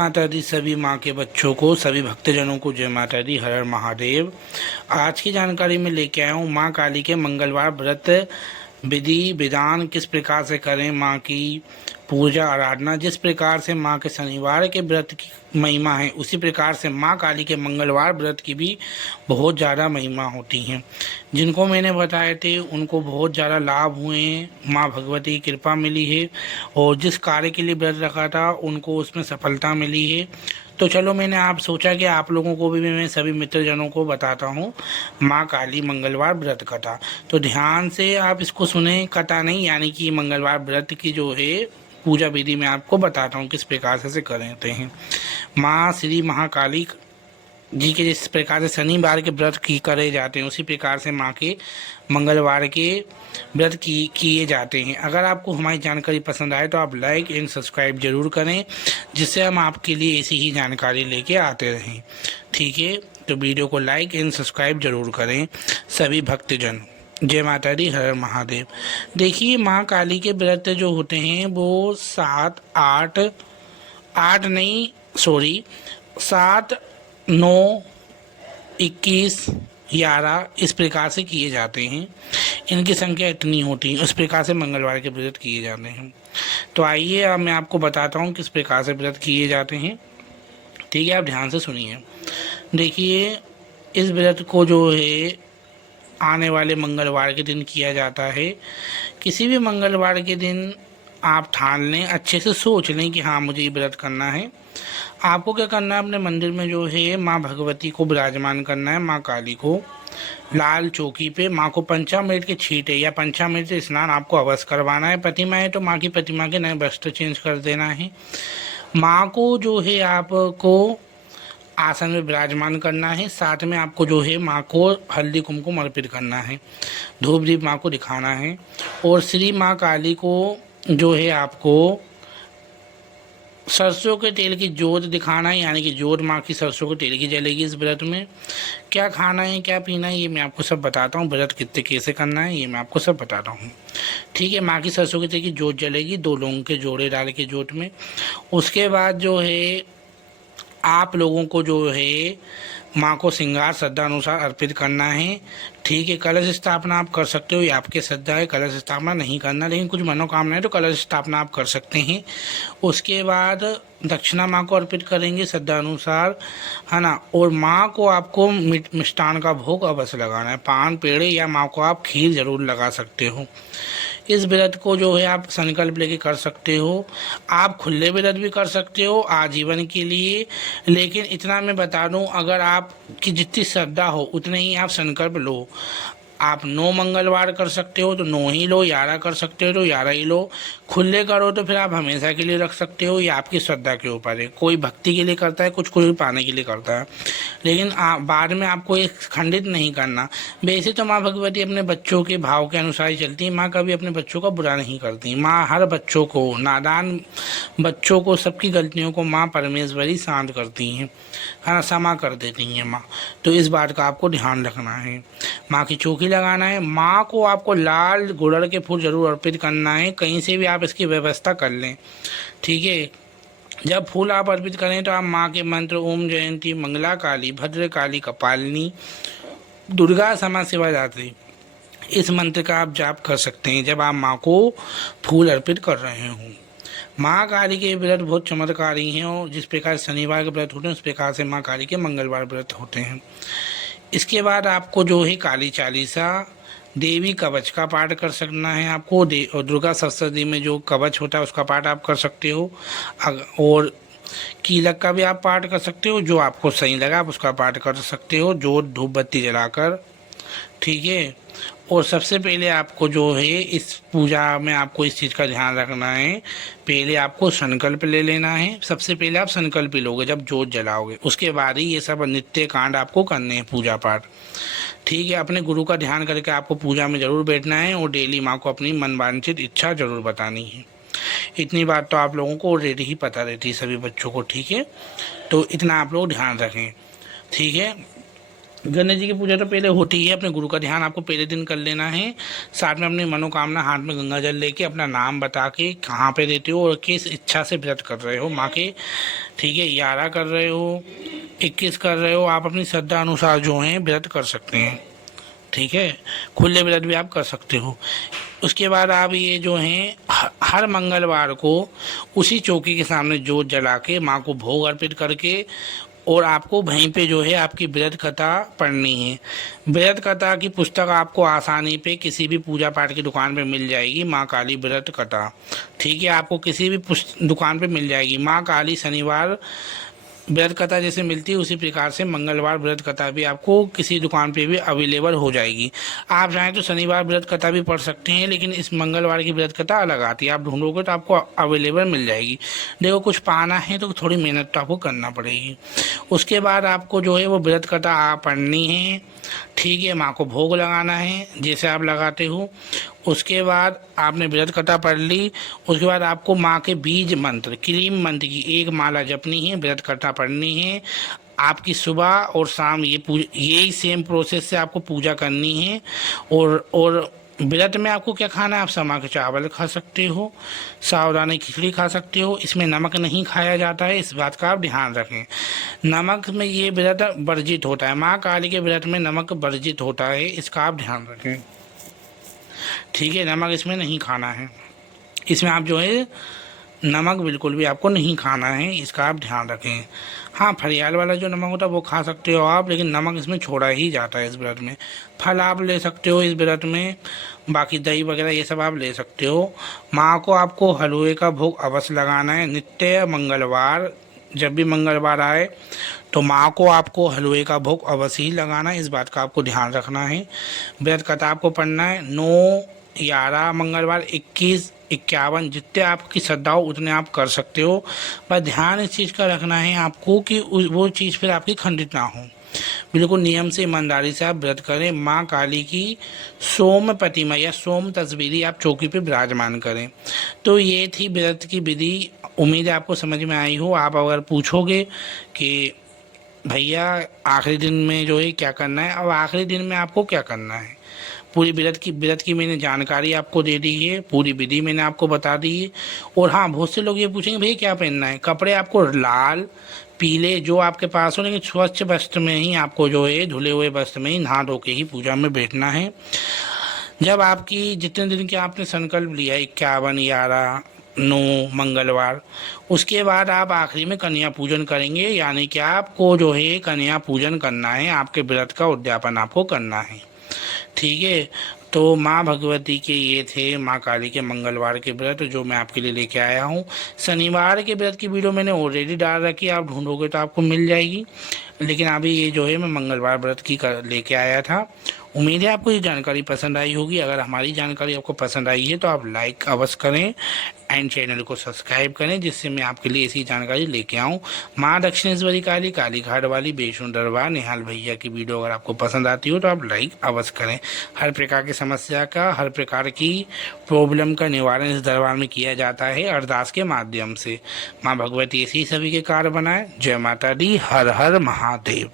माता दी सभी माँ के बच्चों को, सभी भक्तजनों को जय माता दी, हर हर महादेव। आज की जानकारी में लेके आया हूँ माँ काली के मंगलवार व्रत विधि विधान किस प्रकार से करें। माँ की पूजा आराधना जिस प्रकार से माँ के शनिवार के व्रत की महिमा है, उसी प्रकार से माँ काली के मंगलवार व्रत की भी बहुत ज़्यादा महिमा होती हैं। जिनको मैंने बताए थे उनको बहुत ज़्यादा लाभ हुए हैं, माँ भगवती की कृपा मिली है, और जिस कार्य के लिए व्रत रखा था उनको उसमें सफलता मिली है। तो चलो, मैंने आप सोचा कि आप लोगों को भी मैं सभी मित्रजनों को बताता हूँ माँ काली मंगलवार व्रत कथा। तो ध्यान से आप इसको सुने, कथा नहीं, यानी कि मंगलवार व्रत की जो है पूजा विधि में आपको बताता हूँ किस प्रकार से करते हैं। माँ श्री महाकाली जी के जिस प्रकार से शनिवार के व्रत की करे जाते हैं, उसी प्रकार से माँ के मंगलवार के व्रत किए जाते हैं। अगर आपको हमारी जानकारी पसंद आए तो आप लाइक एंड सब्सक्राइब जरूर करें, जिससे हम आपके लिए ऐसी ही जानकारी लेके आते रहें। ठीक है, तो वीडियो को लाइक एंड सब्सक्राइब जरूर करें सभी भक्तजन। जय माता दी, हर हर महादेव। देखिए, माँ काली के व्रत जो होते हैं वो 7, 8, 8 नहीं, सॉरी, 7, 9, 21, 11 इस प्रकार से किए जाते हैं। इनकी संख्या इतनी होती है, उस प्रकार से मंगलवार के व्रत किए जाते हैं। तो आइए अब मैं आपको बताता हूँ किस प्रकार से व्रत किए जाते हैं। ठीक है, आप ध्यान से सुनिए। देखिए, इस व्रत को जो है आने वाले मंगलवार के दिन किया जाता है। किसी भी मंगलवार के दिन आप ठान लें, अच्छे से सोच लें कि हाँ मुझे ये व्रत करना है। आपको क्या करना है, अपने मंदिर में जो है माँ भगवती को विराजमान करना है, माँ काली को लाल चौकी पे। माँ को पंचामृत के छींटे या पंचामृत स्नान आपको अवश्य करवाना है। प्रतिमा है तो माँ की प्रतिमा के नए वस्त्र चेंज कर देना है। माँ को जो है आपको आसन में विराजमान करना है। साथ में आपको जो है माँ को हल्दी कुमकुम अर्पित करना है, धूप दीप माँ को दिखाना है। और श्री माँ काली को जो है आपको सरसों के तेल की जोत दिखाना है, यानी कि जोत माँ की सरसों के तेल की जलेगी। इस व्रत में क्या खाना है क्या पीना है ये मैं आपको सब बताता हूँ। व्रत कितने कैसे करना है ये मैं आपको सब बताता हूँ। ठीक है, माँ की सरसों के तेल की जोत जलेगी 2 लौंग के जोड़े डाल के जोत में। उसके बाद जो है आप लोगों को जो है माँ को श्रृंगार श्रद्धा अनुसार अर्पित करना है। ठीक है, कलश स्थापना आप कर सकते हो, ये आपके श्रद्धा है। कलश स्थापना नहीं करना, लेकिन कुछ मनोकामना है तो कलश स्थापना आप कर सकते हैं। उसके बाद दक्षिणा माँ को अर्पित करेंगे श्रद्धा अनुसार, है ना। और माँ को आपको मिष्ठान का भोग अवश्य लगाना है, पान पेड़े, या माँ को आप खीर जरूर लगा सकते हो। इस व्रत को जो है आप संकल्प लेके कर सकते हो। आप खुले व्रत भी कर सकते हो आजीवन के लिए, लेकिन इतना मैं बता दूं, अगर आपकी जितनी श्रद्धा हो उतने ही आप संकल्प लो। आप 9 मंगलवार कर सकते हो तो 9 ही लो, 11 कर सकते हो तो 11 ही लो। खुले करो तो फिर आप हमेशा के लिए रख सकते हो, ये आपकी श्रद्धा के ऊपर है। कोई भक्ति के लिए करता है, कुछ कोई पाने के लिए करता है, लेकिन बाद में आपको ये खंडित नहीं करना। वैसे तो माँ भगवती अपने बच्चों के भाव के अनुसार ही चलती है। माँ कभी अपने बच्चों का बुरा नहीं करती। माँ हर बच्चों को, नादान बच्चों को, सबकी गलतियों को माँ परमेश्वरी शांत करती हैं, है ना, क्षमा कर देती हैं माँ। तो इस बात का आपको ध्यान रखना है। माँ की चौकी लगाना है। माँ को आपको लाल गुड़हल के फूल जरूर अर्पित करना है, कहीं से भी आप इसकी व्यवस्था कर लें। ठीक है, जब फूल आप अर्पित करें तो आप माँ के मंत्र ओम जयंती मंगला काली भद्र काली कपालिनी दुर्गा क्षमा शिवा दात्री, इस मंत्र का आप जाप कर सकते हैं जब आप माँ को फूल अर्पित कर रहे हों। माँ काली के व्रत बहुत चमत्कारी हैं, और जिस प्रकार शनिवार के व्रत होते हैं उस प्रकार से माँ काली के मंगलवार व्रत होते हैं। इसके बाद आपको जो है काली चालीसा, देवी कवच का पाठ कर सकना है आपको। और दुर्गा सप्तशती में जो कवच होता है उसका पाठ आप कर सकते हो। और कीलक का भी आप पाठ कर सकते हो, जो आपको सही लगा आप उसका पाठ कर सकते हो, जो धूप बत्ती जलाकर। ठीक है, और सबसे पहले आपको जो है इस पूजा में आपको इस चीज़ का ध्यान रखना है, पहले आपको संकल्प ले लेना है। सबसे पहले आप संकल्प ही लोगे जब जोत जलाओगे, उसके बाद ही ये सब नित्य कांड आपको करने हैं, पूजा पाठ। ठीक है, अपने गुरु का ध्यान करके आपको पूजा में ज़रूर बैठना है, और डेली माँ को अपनी मनवांछित इच्छा ज़रूर बतानी है। इतनी बात तो आप लोगों को ऑलरेडी ही पता रहती है सभी बच्चों को। ठीक है, तो इतना आप लोग ध्यान रखें। ठीक है, गणेश जी की पूजा तो पहले होती ही है, अपने गुरु का ध्यान आपको पहले दिन कर लेना है। साथ में अपनी मनोकामना हाथ में गंगा जल लेके अपना नाम बता के कहाँ पे देते हो और किस इच्छा से व्रत कर रहे हो माँ के, ठीक है, 11 कर रहे हो, 21 कर रहे हो, आप अपनी श्रद्धा अनुसार जो है व्रत कर सकते हैं, ठीक है। खुले व्रत भी आप कर सकते हो। उसके बाद आप ये जो हैं हर मंगलवार को उसी चौकी के सामने जोत जला के माँ को भोग अर्पित करके और आपको वहीं पे जो है आपकी व्रत कथा पढ़नी है। व्रत कथा की पुस्तक आपको आसानी पे किसी भी पूजा पाठ की दुकान पे मिल जाएगी, माँ काली व्रत कथा, ठीक है, आपको किसी भी दुकान पे मिल जाएगी। माँ काली शनिवार व्रत कथा जैसे मिलती है उसी प्रकार से मंगलवार व्रत कथा भी आपको किसी दुकान पे भी अवेलेबल हो जाएगी। आप चाहें तो शनिवार व्रत कथा भी पढ़ सकते हैं, लेकिन इस मंगलवार की व्रत कथा अलग आती है, आप ढूंढोगे तो आपको अवेलेबल मिल जाएगी। देखो कुछ पाना है तो थोड़ी मेहनत तो आपको करना पड़ेगी। उसके बाद आपको जो है वो व्रत कथा पढ़नी है, ठीक है, माँ को भोग लगाना है जैसे आप लगाते हो। उसके बाद आपने व्रत कथा पढ़ ली, उसके बाद आपको माँ के बीज मंत्र क्लीम मंत्र की एक माला जपनी है, व्रत कथा पढ़नी है आपकी सुबह और शाम। यही सेम प्रोसेस से आपको पूजा करनी है। और व्रत में आपको क्या खाना है, आप समा के चावल खा सकते हो, साबूदाना खिचड़ी खा सकते हो, इसमें नमक नहीं खाया जाता है, इस बात का आप ध्यान रखें। नमक में ये व्रत वर्जित होता है, माँ काली के व्रत में नमक वर्जित होता है, इसका आप ध्यान रखें, ठीक है। नमक इसमें नहीं खाना है, इसमें आप जो है नमक बिल्कुल भी आपको नहीं खाना है, इसका आप ध्यान रखें। हाँ, फरियाल वाला जो नमक होता है वो खा सकते हो आप, लेकिन नमक इसमें छोड़ा ही जाता है इस व्रत में। फल आप ले सकते हो इस व्रत में, बाकी दही वगैरह ये सब आप ले सकते हो। माँ को आपको हलवे का भोग अवश्य लगाना है नित्य मंगलवार, जब भी मंगलवार आए तो माँ को आपको हलवे का भोग अवश्य ही लगाना है, इस बात का आपको ध्यान रखना है। व्रत कथा आपको पढ़ना है 9, 11 मंगलवार, 21, 51 जितने आपकी श्रद्धा हो उतने आप कर सकते हो। पर ध्यान इस चीज़ का रखना है आपको कि वो चीज़ फिर आपकी खंडित ना हो। बिल्कुल नियम से ईमानदारी से आप व्रत करें। माँ काली की सोम प्रतिमा या सोम तस्वीरी आप चौकी पे विराजमान करें। तो ये थी व्रत की विधि, उम्मीद है आपको समझ में आई हो। आप अगर पूछोगे कि भैया आखिरी दिन में जो है क्या करना है, अब आखिरी दिन में आपको क्या करना है, पूरी व्रत की मैंने जानकारी आपको दे दी है, पूरी विधि मैंने आपको बता दी है। और हाँ, बहुत से लोग ये पूछेंगे भैया क्या पहनना है, कपड़े आपको लाल पीले जो आपके पास हो, लेकिन स्वच्छ वस्त्र में ही आपको जो है धुले हुए वस्त्र में ही नहा धो के ही पूजा में बैठना है। जब आपकी जितने दिन के आपने संकल्प लिया 51, 11, 9 मंगलवार, उसके बाद आप आखिरी में कन्या पूजन करेंगे, यानी कि आपको जो है कन्या पूजन करना है, आपके व्रत का उद्यापन आपको करना है, ठीक है। तो माँ भगवती के ये थे माँ काली के मंगलवार के व्रत जो मैं आपके लिए लेके आया हूँ। शनिवार के व्रत की वीडियो मैंने ऑलरेडी डाल रखी है, आप ढूंढोगे तो आपको मिल जाएगी, लेकिन अभी ये जो है मैं मंगलवार व्रत की लेके आया था। उम्मीद है आपको ये जानकारी पसंद आई होगी। अगर हमारी जानकारी आपको पसंद आई है तो आप लाइक अवश्य करें एंड चैनल को सब्सक्राइब करें, जिससे मैं आपके लिए ऐसी जानकारी लेके आऊँ। माँ दक्षिणेश्वरी काली, काली घाट वाली, वैष्णो दरबार, निहाल भैया की वीडियो अगर आपको पसंद आती हो तो आप लाइक अवश्य करें। हर प्रकार की समस्या का, हर प्रकार की प्रॉब्लम का निवारण इस दरबार में किया जाता है अरदास के माध्यम से। माँ भगवती ऐसी सभी के कार्य बनाए। जय माता दी, हर हर महादेव।